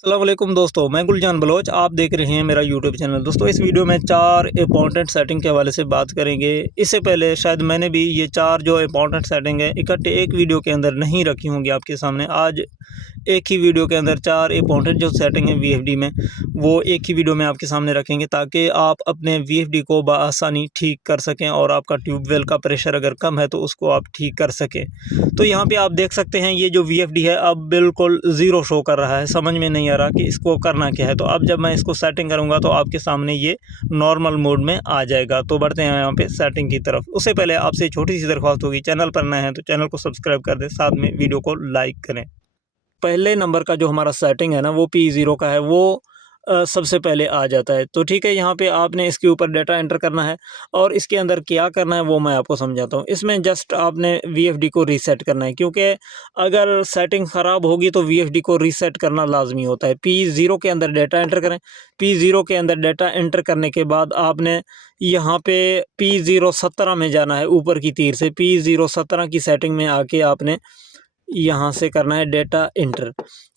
अस्सलाम वालेकुम दोस्तों, मैं गुलजान बलोच। आप देख रहे हैं मेरा यूट्यूब चैनल। दोस्तों, इस वीडियो में 4 इंपॉर्टेंट सेटिंग के हवाले से बात करेंगे। इससे पहले शायद मैंने भी ये 4 जो इंपॉर्टेंट सेटिंग है इकट्ठे एक वीडियो के अंदर नहीं रखी होंगी आपके सामने। आज एक ही वीडियो के अंदर 4 इंपॉर्टेंट जो सेटिंग है वीएफडी में, वो एक ही वीडियो में आपके सामने रखेंगे ताकि आप अपने वीएफडी को बआसानी ठीक कर सकें और आपका ट्यूबवेल का प्रेशर अगर कम है तो उसको आप ठीक कर सकें। तो यहाँ पे आप देख सकते हैं ये जो वीएफडी है अब बिल्कुल ज़ीरो शो कर रहा है। समझ में नहीं आ रहा कि इसको करना क्या है। तो अब जब मैं इसको सेटिंग करूँगा तो आपके सामने ये नॉर्मल मोड में आ जाएगा। तो बढ़ते हैं यहाँ पे सेटिंग की तरफ। उससे पहले आपसे छोटी सी दरख्वास्त होगी, चैनल पर नए हैं तो चैनल को सब्सक्राइब कर दें, साथ में वीडियो को लाइक करें। पहले नंबर का जो हमारा सेटिंग है ना वो P0 का है, वो सबसे पहले आ जाता है। तो ठीक है, यहाँ पे आपने इसके ऊपर डाटा एंटर करना है और इसके अंदर क्या करना है वो मैं आपको समझाता हूँ। इसमें जस्ट आपने वीएफडी को रीसेट करना है, क्योंकि अगर सेटिंग ख़राब होगी तो वीएफडी को रीसेट करना लाजमी होता है। P0 के अंदर डाटा एंटर करें। P0 के अंदर डाटा एंटर करने के बाद आपने यहाँ पे P017 में जाना है। ऊपर की तीर से P017 की सेटिंग में आके आपने यहाँ से करना है डाटा एंटर।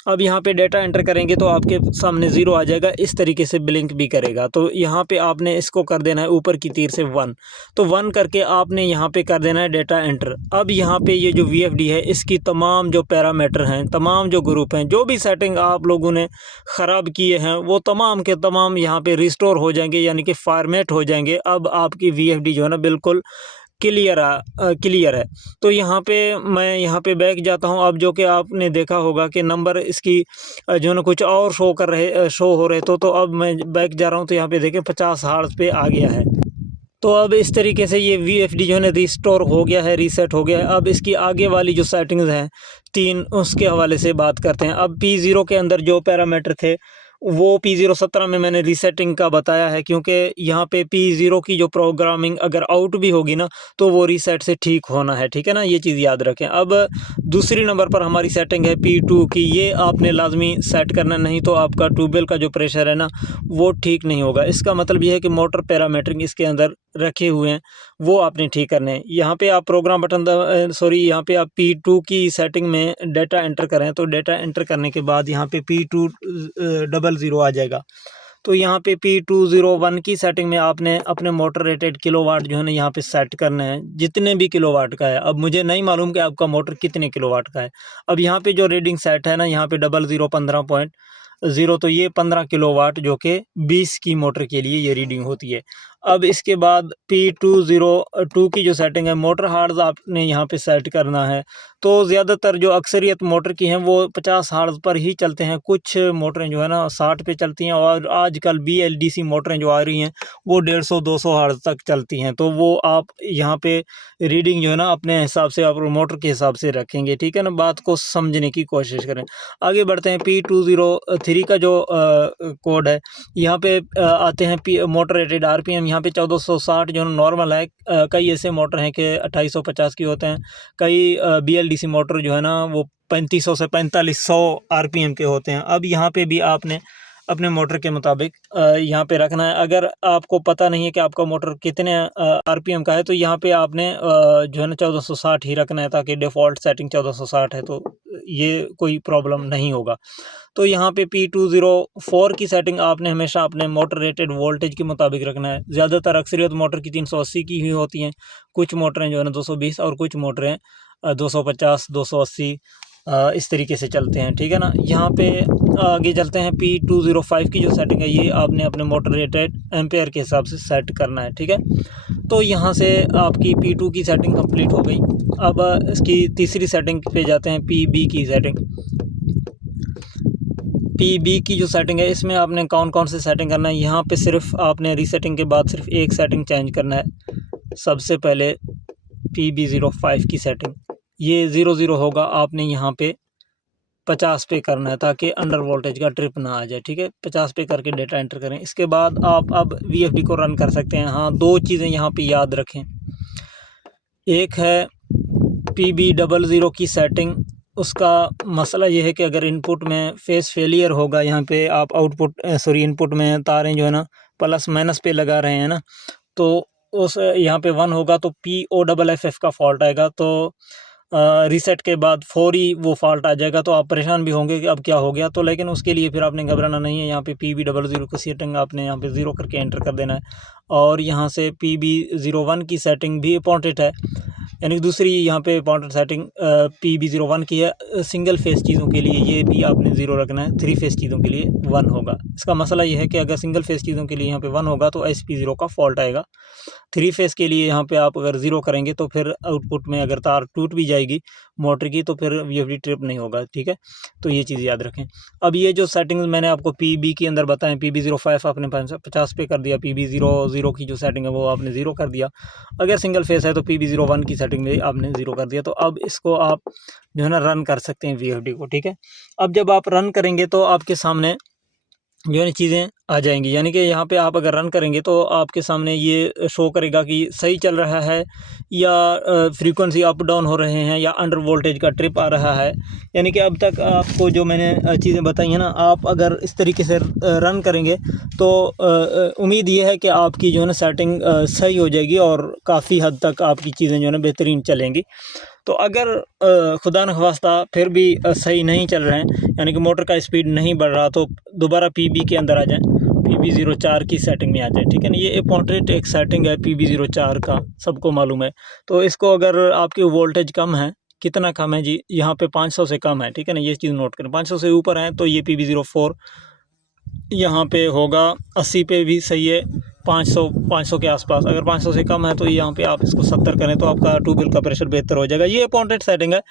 अब यहाँ पे डाटा एंटर करेंगे तो आपके सामने ज़ीरो आ जाएगा, इस तरीके से ब्लिंक भी करेगा। तो यहाँ पे आपने इसको कर देना है ऊपर की तीर से 1। तो 1 करके आपने यहाँ पे कर देना है डाटा एंटर। अब यहाँ पे ये जो वीएफडी है इसकी तमाम जो पैरामीटर हैं, तमाम जो ग्रुप हैं, जो भी सेटिंग आप लोगों ने ख़राब किए हैं वो तमाम के तमाम यहाँ पे रिस्टोर हो जाएंगे, यानी कि फॉर्मेट हो जाएंगे। अब आपकी वीएफडी जो है ना बिल्कुल क्लियर है। तो यहाँ पे मैं यहाँ पे बैक जाता हूँ। अब जो कि आपने देखा होगा कि नंबर इसकी जो है ना कुछ और शो हो रहे तो अब मैं बैक जा रहा हूँ तो यहाँ पे देखें 50 हर्ट्ज़ पे आ गया है। तो अब इस तरीके से ये वीएफडी जो है ना रिस्टोर हो गया है, रीसेट हो गया है। अब इसकी आगे वाली जो सेटिंग्स हैं 3, उसके हवाले से बात करते हैं। अब P0 के अंदर जो पैरामीटर थे वो P017 में मैंने रीसेटिंग का बताया है, क्योंकि यहाँ पे P0 की जो प्रोग्रामिंग अगर आउट भी होगी ना तो वो रीसेट से ठीक होना है, ठीक है ना, ये चीज़ याद रखें। अब दूसरी नंबर पर हमारी सेटिंग है P2 की, ये आपने लाजमी सेट करना, नहीं तो आपका ट्यूबवेल का जो प्रेशर है ना वो ठीक नहीं होगा। इसका मतलब ये है कि मोटर पैरामीटरिंग इसके अंदर रखे हुए हैं वो आपने ठीक करने हैं। यहाँ पे आप प्रोग्राम बटन यहाँ पे आप P2 की सेटिंग में डाटा एंटर करें तो डाटा एंटर करने के बाद यहाँ पे P200 आ जाएगा। तो यहाँ पे P201 की सेटिंग में आपने अपने मोटर रेटेड किलोवाट जो है ना यहाँ पे सेट करना है, जितने भी किलोवाट का है। अब मुझे नहीं मालूम कि आपका मोटर कितने किलोवाट का है। अब यहाँ पे जो रीडिंग सेट है ना यहाँ पे 0015.0, तो ये 15 किलोवाट जो कि 20 की मोटर के लिए ये रीडिंग होती है। अब इसके बाद P202 की जो सेटिंग है, मोटर हार्ट्ज़ आपने यहाँ पे सेट करना है। तो ज़्यादातर जो अक्सरियत मोटर की हैं वो 50 हार्ट्ज़ पर ही चलते हैं। कुछ मोटरें जो है ना 60 पे चलती हैं और आजकल BLDC मोटरें जो आ रही हैं वो 150-200 हार्ट्ज़ तक चलती हैं। तो वो आप यहाँ पे रीडिंग जो है ना अपने हिसाब से आप मोटर के हिसाब से रखेंगे, ठीक है ना। बात को समझने की कोशिश करें। आगे बढ़ते हैं। P203 का जो कोड है, यहाँ पे आते हैं मोटर रेटेड RPM। यहाँ पे 1460 जो नॉर्मल है। कई ऐसे मोटर हैं कि 2850 की होते हैं। कई BLDC मोटर जो है ना वो 3500 से 4500 RPM के होते हैं। अब यहाँ पे भी आपने अपने मोटर के मुताबिक यहाँ पे रखना है। अगर आपको पता नहीं है कि आपका मोटर कितने RPM का है तो यहाँ पे आपने जो है ना 1460 ही रखना है, ताकि डिफ़ॉल्ट सेटिंग 1460 है तो ये कोई प्रॉब्लम नहीं होगा। तो यहाँ पे P204 की सेटिंग आपने हमेशा अपने मोटर रेटेड वोल्टेज के मुताबिक रखना है। ज़्यादातर अक्सरियत मोटर की 380 की ही होती हैं। कुछ मोटरें जो है ना 220 और कुछ मोटरें 250, 280 इस तरीके से चलते हैं, ठीक है ना। यहाँ पे आगे चलते हैं। P205 की जो सेटिंग है ये आपने अपने मोटर रेटेड एम्पेयर के हिसाब से सेट करना है, ठीक है। तो यहाँ से आपकी P2 की सेटिंग कंप्लीट हो गई। अब इसकी तीसरी सेटिंग पे जाते हैं, PB की सेटिंग। PB की जो सेटिंग है इसमें आपने कौन कौन से सेटिंग करना है। यहाँ पे सिर्फ आपने रीसेटिंग के बाद सिर्फ एक सेटिंग चेंज करना है। सबसे पहले PB05 की सेटिंग, ये 00 होगा, आपने यहाँ पे 50 पे करना है ताकि अंडर वोल्टेज का ट्रिप ना आ जाए, ठीक है। 50 पे करके डेटा एंटर करें। इसके बाद आप अब VFD को रन कर सकते हैं। हाँ, 2 चीज़ें यहाँ पे याद रखें। एक है PB00 की सेटिंग, उसका मसला ये है कि अगर इनपुट में फेस फेलियर होगा, यहाँ पे आप इनपुट में तारें जो है ना प्लस माइनस पे लगा रहे हैं ना, तो उस यहाँ पे 1 होगा तो POFF का फॉल्ट आएगा। तो रीसेट के बाद फौरी वो फॉल्ट आ जाएगा, तो आप परेशान भी होंगे कि अब क्या हो गया। तो लेकिन उसके लिए फिर आपने घबराना नहीं है। यहाँ पे PB00 की सेटिंग आपने यहाँ पे 0 करके एंटर कर देना है, और यहाँ से PB01 की सेटिंग भी इंपॉर्टेंट है, यानी कि दूसरी यहाँ पे इंपॉर्टेंट सेटिंग PB01 की है सिंगल फेस चीज़ों के लिए, ये भी आपने 0 रखना है। 3 फेस चीज़ों के लिए 1 होगा। इसका मसला ये है कि अगर सिंगल फेस चीज़ों के लिए यहाँ पे 1 होगा तो SP0 का फॉल्ट आएगा। 3 फेस के लिए यहाँ पे आप अगर 0 करेंगे तो फिर आउटपुट में अगर तार टूट भी जाएगी मोटर की तो फिर VFD ट्रिप नहीं होगा, ठीक है। तो ये चीज़ याद रखें। अब ये जो सेटिंग्स मैंने आपको PB के अंदर बताएं, PB05 आपने 50 पे कर दिया, PB00 की जो सेटिंग है वो आपने 0 कर दिया। अगर सिंगल फेस है तो PB01 की सेटिंग में आपने 0 कर दिया। तो अब इसको आप जो है ना रन कर सकते हैं VFD को, ठीक है। अब जब आप रन करेंगे तो आपके सामने जो है चीज़ें आ जाएंगी, यानी कि यहाँ पे आप अगर रन करेंगे तो आपके सामने ये शो करेगा कि सही चल रहा है या फ्रीक्वेंसी अप डाउन हो रहे हैं या अंडर वोल्टेज का ट्रिप आ रहा है। यानी कि अब तक आपको जो मैंने चीज़ें बताई हैं ना, आप अगर इस तरीके से रन करेंगे तो उम्मीद ये है कि आपकी जो है ना सेटिंग सही हो जाएगी और काफ़ी हद तक आपकी चीज़ें जो है ना बेहतरीन चलेंगी। तो अगर खुदा न ख्वास्ता फिर भी सही नहीं चल रहे हैं, यानी कि मोटर का स्पीड नहीं बढ़ रहा, तो दोबारा PB के अंदर आ जाएं, PB04 की सेटिंग में आ जाए, ठीक है ना। ये इंपॉर्टेंट एक सेटिंग है PB04 का, सबको मालूम है। तो इसको अगर आपकी वोल्टेज कम है, कितना कम है जी, यहाँ पे 500 से कम है, ठीक है ना, ये चीज़ नोट करें। 500 से ऊपर है तो ये PB04 यहाँ पे होगा, 80 पे भी सही है, 500 के आसपास। अगर 500 से कम है तो यहाँ पे आप इसको 70 करें तो आपका ट्यूबवेल का प्रेशर बेहतर हो जाएगा। ये इंपॉर्टेंट सेटिंग है।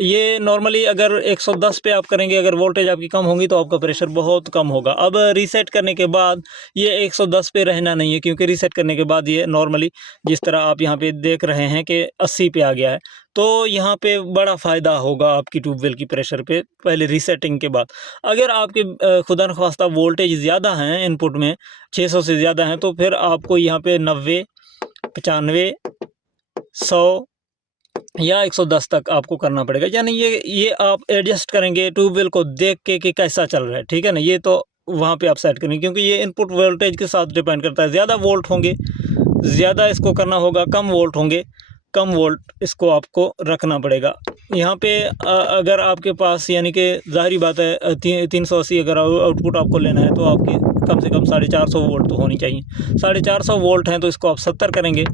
ये नॉर्मली अगर 110 पे आप करेंगे, अगर वोल्टेज आपकी कम होगी तो आपका प्रेशर बहुत कम होगा। अब रीसेट करने के बाद ये 110 पे रहना नहीं है, क्योंकि रीसेट करने के बाद ये नॉर्मली जिस तरह आप यहाँ पे देख रहे हैं कि 80 पे आ गया है, तो यहाँ पे बड़ा फ़ायदा होगा आपकी ट्यूबवेल की प्रेशर पे पहले रीसेटिंग के बाद। अगर आपके खुदा न ख्वास्ता वोल्टेज ज़्यादा हैं, इनपुट में 600 से ज़्यादा हैं, तो फिर आपको यहाँ पे 90, 95, 100 या 110 तक आपको करना पड़ेगा। यानी ये आप एडजस्ट करेंगे ट्यूबवेल को देख के कि कैसा चल रहा है, ठीक है ना। ये तो वहाँ पे आप सेट करेंगे, क्योंकि ये इनपुट वोल्टेज के साथ डिपेंड करता है। ज़्यादा वोल्ट होंगे ज़्यादा इसको करना होगा, कम वोल्ट होंगे कम वोल्ट इसको आपको रखना पड़ेगा। यहाँ पे अगर आपके पास, यानी कि ज़ाहिरी बात है 380 अगर आउटपुट आपको लेना है तो आपकी कम से कम 450 वोल्ट तो होनी चाहिए। 450 वोल्ट हैं तो इसको आप 70 करेंगे,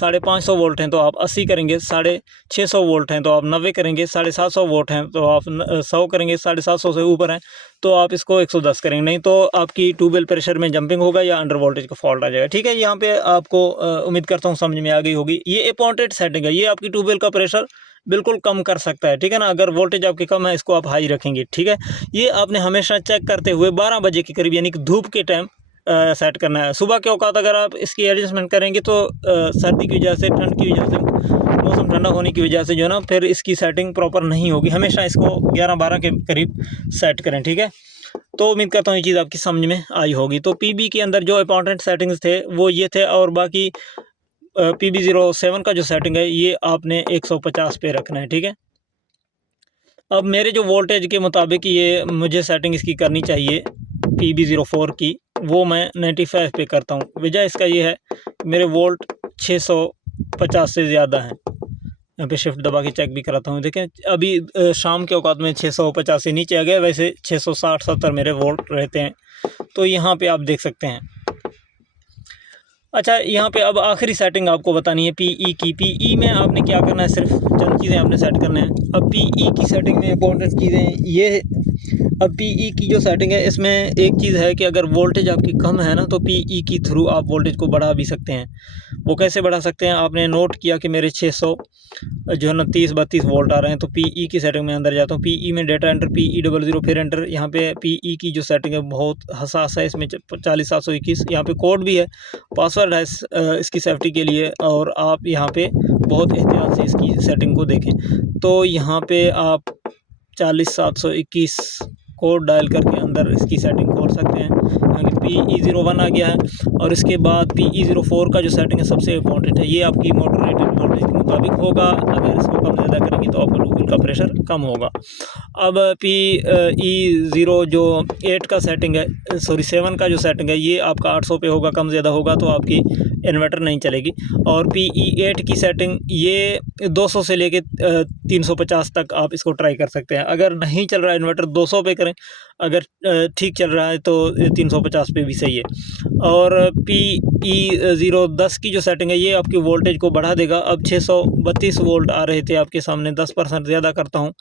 550 वोल्ट हैं तो आप 80 करेंगे, 650 वोल्ट हैं तो आप 90 करेंगे, 750 वोल्ट हैं तो आप 100 करेंगे, 750 से ऊपर हैं तो आप इसको 110 करेंगे। नहीं तो आपकी ट्यूबवेल प्रेशर में जंपिंग होगा या अंडर वोल्टेज का फॉल्ट आ जाएगा, ठीक है। यहाँ पे आपको उम्मीद करता हूँ समझ में आ गई होगी। ये इंपॉर्टेंट सेटिंग है, ये आपकी ट्यूबवेल का प्रेशर बिल्कुल कम कर सकता है, ठीक है ना। अगर वोल्टेज आपकी कम है इसको आप हाई रखेंगे, ठीक है। ये आपने हमेशा चेक करते हुए 12 बजे के करीब, यानी कि धूप के टाइम सेट करना है। सुबह के औकात अगर आप इसकी एडजस्टमेंट करेंगे तो सर्दी की वजह से, ठंड की वजह से, मौसम ठंडा होने की वजह से जो है ना फिर इसकी सेटिंग प्रॉपर नहीं होगी। हमेशा इसको 11-12 के करीब सेट करें, ठीक है। तो उम्मीद करता हूँ ये चीज़ आपकी समझ में आई होगी। तो PB के अंदर जो इंपॉर्टेंट सेटिंग्स थे वो ये थे, और बाकी PB07 का जो सेटिंग है ये आपने 150 पे रखना है, ठीक है। अब मेरे जो वोल्टेज के मुताबिक ये मुझे सेटिंग इसकी करनी चाहिए PB04 की, वो मैं 95 पे करता हूँ। वजह इसका ये है मेरे वोल्ट 650 से ज़्यादा हैं। यहाँ पे शिफ्ट दबा के चेक भी कराता हूँ, देखें अभी शाम के औकात में 650 से नीचे आ गया, वैसे 660-70 मेरे वोल्ट रहते हैं। तो यहाँ पे आप देख सकते हैं। अच्छा, यहाँ पे अब आखिरी सेटिंग आपको बतानी है PE की। PE में आपने क्या करना है, सिर्फ चंद चीज़ें आपने सेट करना है। अब PE की सेटिंग में इंपॉर्टेंट चीज़ें ये, अब PE की जो सेटिंग है इसमें एक चीज़ है कि अगर वोल्टेज आपकी कम है ना तो PE की थ्रू आप वोल्टेज को बढ़ा भी सकते हैं। वो कैसे बढ़ा सकते हैं, आपने नोट किया कि मेरे 600 जो है ना 30-32 वोल्ट आ रहे हैं, तो PE की सेटिंग में अंदर जाता हूँ। PE में डेटा एंटर, PE00 फिर एंटर। यहाँ पे PE की जो सेटिंग है बहुत हसास है, इसमें 40721 यहाँ पे कोड भी है, पासवर्ड है इसकी सेफ्टी के लिए, और आप यहाँ पे बहुत एहतियात से इसकी सेटिंग को देखें। तो यहाँ पे आप 40721 कोड डायल करके अंदर इसकी सेटिंग खोल सकते हैं। यानी PE01 आ गया है, और इसके बाद PE04 का जो सेटिंग है सबसे इम्पोर्टेंट है। ये आपकी मोटर रेटेड वोल्टेज के मुताबिक होगा। अगर इसको कम ज़्यादा ज़्यादा करेंगे तो आपका ट्यूबवेल का प्रेशर कम होगा। अब PE0 जो 8 का सेटिंग है, सॉरी 7 का जो सेटिंग है, ये आपका 800 पे होगा, कम ज़्यादा होगा तो आपकी इन्वर्टर नहीं चलेगी। और PE8 की सेटिंग ये 200 से लेके 350 तक आप इसको ट्राई कर सकते हैं। अगर नहीं चल रहा है इन्वर्टर 200 पे करें, अगर ठीक चल रहा है तो 350 पे भी सही है। और PE0 10 की जो सेटिंग है, ये आपकी वोल्टेज को बढ़ा देगा। अब 632 वोल्ट आ रहे थे आपके सामने, 10% ज़्यादा करता हूँ,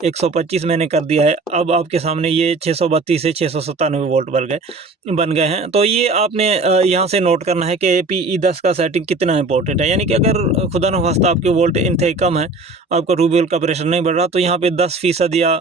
125 मैंने कर दिया है। अब आपके सामने ये 632 से 697 वोल्ट बन गए हैं। तो ये आपने यहाँ से नोट करना है कि PE10 का सेटिंग कितना इंपॉर्टेंट है। यानी कि अगर खुदा न खास्ता आपके वोल्ट इंतहाई कम है, आपका ट्यूबवेल का प्रेशर नहीं बढ़ रहा, तो यहाँ पे 10% या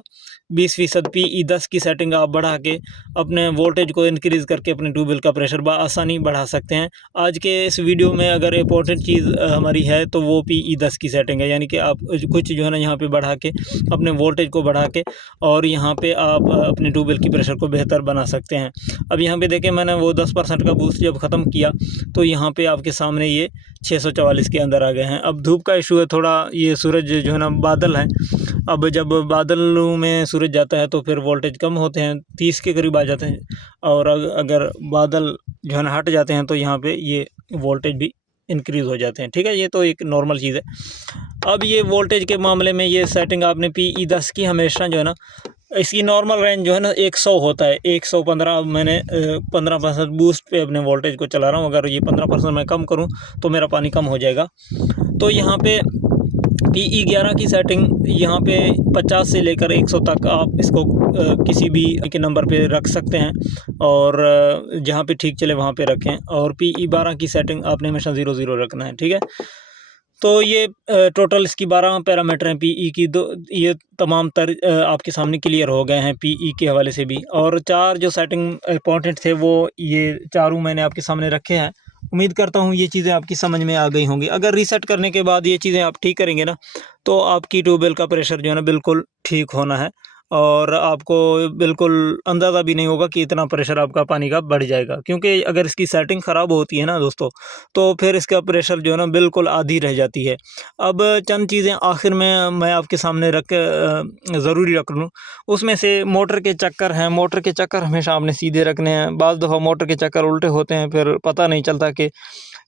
20% PE10 की सेटिंग आप बढ़ा के अपने वोल्टेज को इंक्रीज़ करके अपने ट्यूबवेल का प्रेशर बआसानी बढ़ा सकते हैं। आज के इस वीडियो में अगर इम्पोर्टेंट चीज़ हमारी है तो वो PE10 की सेटिंग है। यानी कि आप कुछ जो है ना यहाँ पे बढ़ा के अपने वोल्टेज को बढ़ा के और यहाँ पे आप अपने ट्यूबवेल की प्रेशर को बेहतर बना सकते हैं। अब यहाँ पे देखें, मैंने वो 10% का बूस्ट जब ख़त्म किया तो यहाँ पे आपके सामने ये 644 के अंदर आ गए हैं। अब धूप का इशू है थोड़ा, ये सूरज जो है ना बादल है, अब जब बादलों में सूरज जाता है तो फिर वोल्टेज कम होते हैं, 30 के करीब आ जाते हैं। और अगर बादल जो है ना हट जाते हैं तो यहाँ पे ये वोल्टेज भी इंक्रीज़ हो जाते हैं। ठीक है, ये तो एक नॉर्मल चीज़ है। अब ये वोल्टेज के मामले में ये सेटिंग आपने PE10 की हमेशा जो है ना, इसकी नॉर्मल रेंज जो है ना 100 होता है, 115। मैंने 15% बूस्ट पे अपने वोल्टेज को चला रहा हूँ। अगर ये 15% मैं कम करूँ तो मेरा पानी कम हो जाएगा। तो यहाँ पे PE11 की सेटिंग यहाँ पे 50 से लेकर 100 तक आप इसको किसी भी के नंबर पे रख सकते हैं, और जहाँ पे ठीक चले वहाँ पे रखें। और PE12 की सेटिंग आपने हमेशा 0 रखना है। ठीक है, तो ये टोटल इसकी 12 पैरामीटर हैं PE की। दो ये तमाम आपके सामने क्लियर हो गए हैं PE के हवाले से भी। और 4 जो सेटिंग इंपॉर्टेंट थे वो ये चारों मैंने आपके सामने रखे हैं। उम्मीद करता हूँ ये चीज़ें आपकी समझ में आ गई होंगी। अगर रीसेट करने के बाद ये चीज़ें आप ठीक करेंगे ना, तो आपकी ट्यूबवेल का प्रेशर जो है ना बिल्कुल ठीक होना है, और आपको बिल्कुल अंदाज़ा भी नहीं होगा कि इतना प्रेशर आपका पानी का बढ़ जाएगा। क्योंकि अगर इसकी सेटिंग ख़राब होती है ना दोस्तों, तो फिर इसका प्रेशर जो है ना बिल्कुल आधी रह जाती है। अब चंद चीज़ें आखिर में मैं आपके सामने ज़रूरी रख लूँ, उसमें से मोटर के चक्कर हैं। मोटर के चक्कर हमेशा आपने सीधे रखने हैं। बाज़ दफ़ा मोटर के चक्कर उल्टे होते हैं, फिर पता नहीं चलता कि,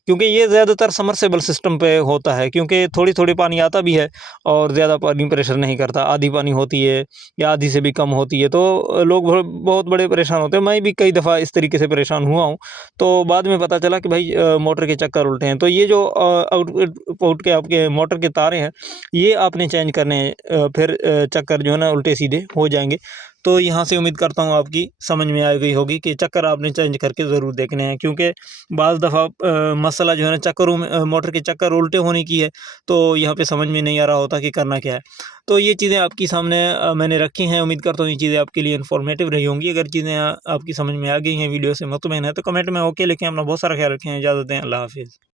क्योंकि ये ज़्यादातर सबमर्सिबल सिस्टम पे होता है, क्योंकि थोड़ी-थोड़ी पानी आता भी है और ज़्यादा पानी प्रेशर नहीं करता, आधी पानी होती है या आधी से भी कम होती है, तो लोग बहुत बड़े परेशान होते हैं। मैं भी कई दफ़ा इस तरीके से परेशान हुआ हूँ, तो बाद में पता चला कि भाई मोटर के चक्कर उल्टे हैं। तो ये जो आउट के आपके मोटर के तारे हैं, ये आपने चेंज करने हैं, फिर चक्कर जो है ना उल्टे सीधे हो जाएँगे। तो यहाँ से उम्मीद करता हूँ आपकी समझ में आ गई होगी कि चक्कर आपने चेंज करके ज़रूर देखने हैं, क्योंकि बाज़ दफ़ा मसला जो है ना चक्करों में, मोटर के चक्कर उल्टे होने की है, तो यहाँ पे समझ में नहीं आ रहा होता कि करना क्या है। तो ये चीज़ें आपकी सामने मैंने रखी हैं। उम्मीद करता हूँ ये चीज़ें आपके लिए इन्फॉर्मेटिव रही होंगी। अगर चीज़ें आपकी समझ में आ गई हैं, वीडियो से मुतमईन है, तो कमेंट में ओके लिखें। अपना बहुत सारा ख्याल रखें। इजाज़त दें। अल्लाह हाफ़िज़।